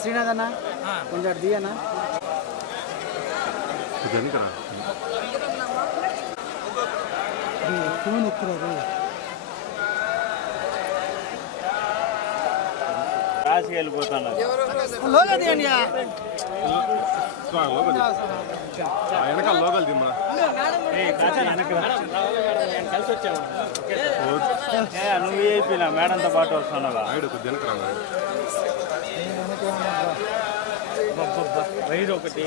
శ్రీనాథ్ అన్న కొంచెం దియనా ఫోన్ ఎక్కువ రాసి వెళ్ళిపోతున్నారు నువ్వు అయిపోయినా మేడంతో పాటు వస్తున్నావా వైర్ ఒకటి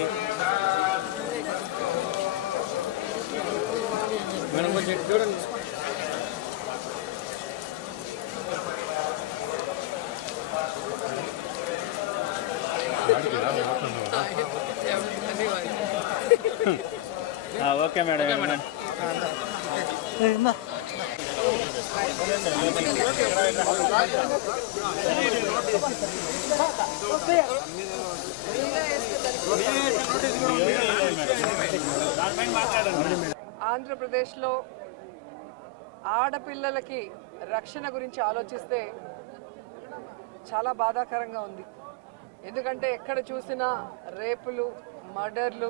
మనం కొంచెం చూడండి ఓకే మేడం ఆంధ్రప్రదేశ్లో ఆడపిల్లలకి రక్షణ గురించి ఆలోచిస్తే చాలా బాధాకరంగా ఉంది. ఎందుకంటే ఎక్కడ చూసినా రేపులు, మర్డర్లు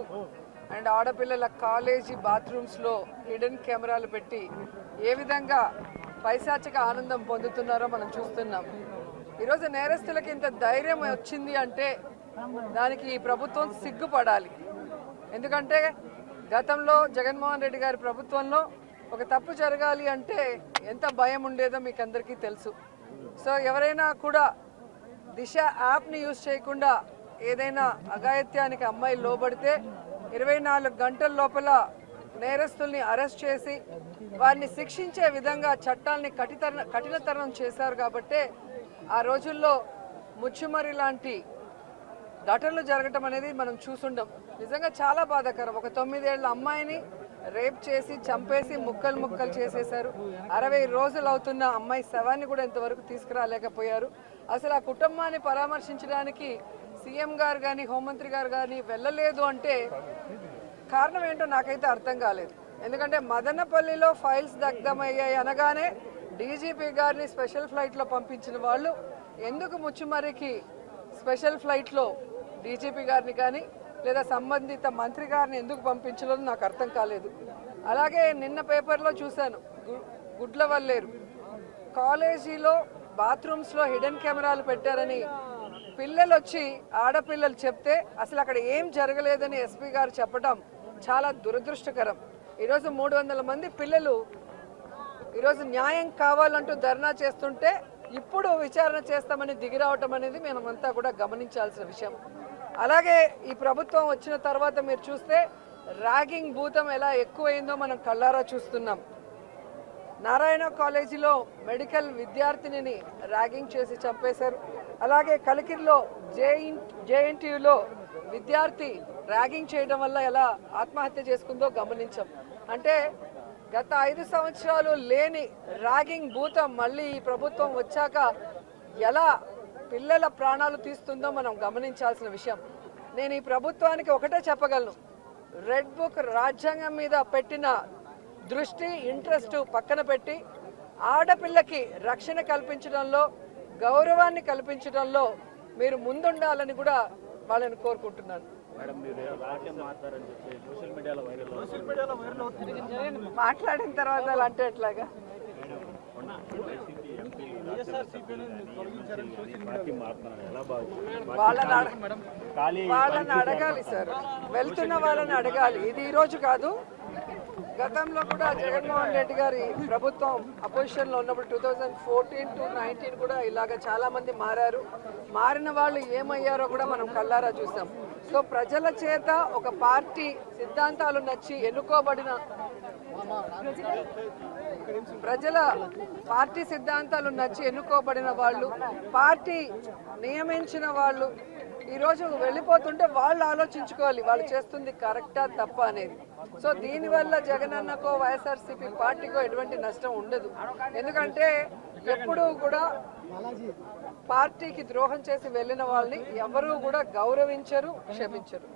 అండ్ ఆడపిల్లల కాలేజీ బాత్రూమ్స్లో హిడెన్ కెమెరాలు పెట్టి ఏ విధంగా పైశాచిక ఆనందం పొందుతున్నారో మనం చూస్తున్నాం. ఈరోజు నేరస్తులకి ఇంత ధైర్యం వచ్చింది అంటే దానికి ఈ ప్రభుత్వం సిగ్గుపడాలి. ఎందుకంటే గతంలో జగన్మోహన్ రెడ్డి గారి ప్రభుత్వంలో ఒక తప్పు జరగాలి అంటే ఎంత భయం ఉండేదో మీకు అందరికీ తెలుసు. సో ఎవరైనా కూడా దిశ యాప్ని యూజ్ చేయకుండా ఏదైనా అఘాయిత్యానికి అమ్మాయి లోబడితే 24 గంటల లోపల నేరస్తుల్ని అరెస్ట్ చేసి వారిని శిక్షించే విధంగా చట్టాలని కఠినతరం చేశారు. కాబట్టి ఆ రోజుల్లో ముచ్చుమరి లాంటి ఘటనలు జరగటం అనేది మనం చూసుండం. నిజంగా చాలా బాధాకరం. ఒక 9 ఏళ్ల అమ్మాయిని రేప్ చేసి చంపేసి ముక్కలు ముక్కలు చేసేశారు. 60 రోజులు అవుతున్న అమ్మాయి శవాన్ని కూడా ఇంతవరకు తీసుకురాలేకపోయారు. అసలు ఆ కుటుంబాన్ని పరామర్శించడానికి సీఎం గారు కానీ హోంమంత్రి గారు కానీ వెళ్ళలేదు అంటే కారణం ఏంటో నాకైతే అర్థం కాలేదు. ఎందుకంటే మదనపల్లిలో ఫైల్స్ దగ్ధమయ్యాయి అనగానే డీజీపీ గారిని స్పెషల్ ఫ్లైట్లో పంపించిన వాళ్ళు ఎందుకు ముచ్చుమరికి స్పెషల్ ఫ్లైట్లో డీజీపీ గారిని కానీ లేదా సంబంధిత మంత్రి గారిని ఎందుకు పంపించలేదో నాకు అర్థం కాలేదు. అలాగే నిన్న పేపర్లో చూశాను, గుడ్లవల్లేరు కాలేజీలో బాత్రూమ్స్లో హిడెన్ కెమెరాలు పెట్టారని పిల్లలు వచ్చి ఆడపిల్లలు చెప్తే అసలు అక్కడ ఏం జరగలేదని ఎస్పీ గారు చెప్పడం చాలా దురదృష్టకరం. ఈరోజు 300 మంది పిల్లలు ఈరోజు న్యాయం కావాలంటూ ధర్నా చేస్తుంటే ఇప్పుడు విచారణ చేస్తామని దిగిరావటం అనేది మేమంతా కూడా గమనించాల్సిన విషయం. అలాగే ఈ ప్రభుత్వం వచ్చిన తర్వాత మీరు చూస్తే ర్యాగింగ్ భూతం ఎలా ఎక్కువైందో మనం కళ్ళారా చూస్తున్నాం. నారాయణ కాలేజీలో మెడికల్ విద్యార్థినిని ర్యాగింగ్ చేసి చంపేశారు. అలాగే కలికిరిలో జేఎన్టీయూలో విద్యార్థి ర్యాగింగ్ చేయడం వల్ల ఎలా ఆత్మహత్య చేసుకుందో గమనించాం. అంటే గత 5 సంవత్సరాలు లేని ర్యాగింగ్ భూతం మళ్ళీ ఈ ప్రభుత్వం వచ్చాక ఎలా పిల్లల ప్రాణాలు తీస్తుందో మనం గమనించాల్సిన విషయం. నేను ఈ ప్రభుత్వానికి ఒకటే చెప్పగలను, రెడ్ బుక్ రాజ్యాంగం మీద పెట్టిన దృష్టి ఇంట్రెస్ట్ పక్కన పెట్టి ఆడపిల్లకి రక్షణ కల్పించడంలో గౌరవాన్ని కల్పించడంలో మీరు ముందుండాలని కూడా వాళ్ళని కోరుకుంటున్నాను. మాట్లాడిన తర్వాత అలా అంటే ఎట్లాగా వాళ్ళని అడగాలి సార్, వెళ్తున్న వాళ్ళని అడగాలి. ఇది ఈరోజు కాదు, గతంలో కూడా జగన్మోహన్ రెడ్డి గారి ప్రభుత్వం అపోజిషన్లో ఉన్నప్పుడు 2014 to 19 కూడా ఇలాగ చాలా మంది మారారు. మారిన వాళ్ళు ఏమయ్యారో కూడా మనం కళ్ళారా చూసాం. సో ప్రజల చేత ఒక పార్టీ సిద్ధాంతాలు నచ్చి ఎన్నుకోబడిన ప్రజల పార్టీ సిద్ధాంతాలు నచ్చి ఎన్నుకోబడిన వాళ్ళు, పార్టీ నియమించిన వాళ్ళు ఈరోజు వెళ్ళిపోతుంటే వాళ్ళు ఆలోచించుకోవాలి వాళ్ళు చేస్తుంది కరెక్టా తప్ప అనేది. సో దీనివల్ల జగనన్నకో వైఎస్ఆర్సీపీ పార్టీకో ఎటువంటి నష్టం ఉండదు. ఎందుకంటే ఎప్పుడూ కూడా పార్టీకి ద్రోహం చేసి వెళ్ళిన వాళ్ళని ఎవరూ కూడా గౌరవించరు, క్షమించరు.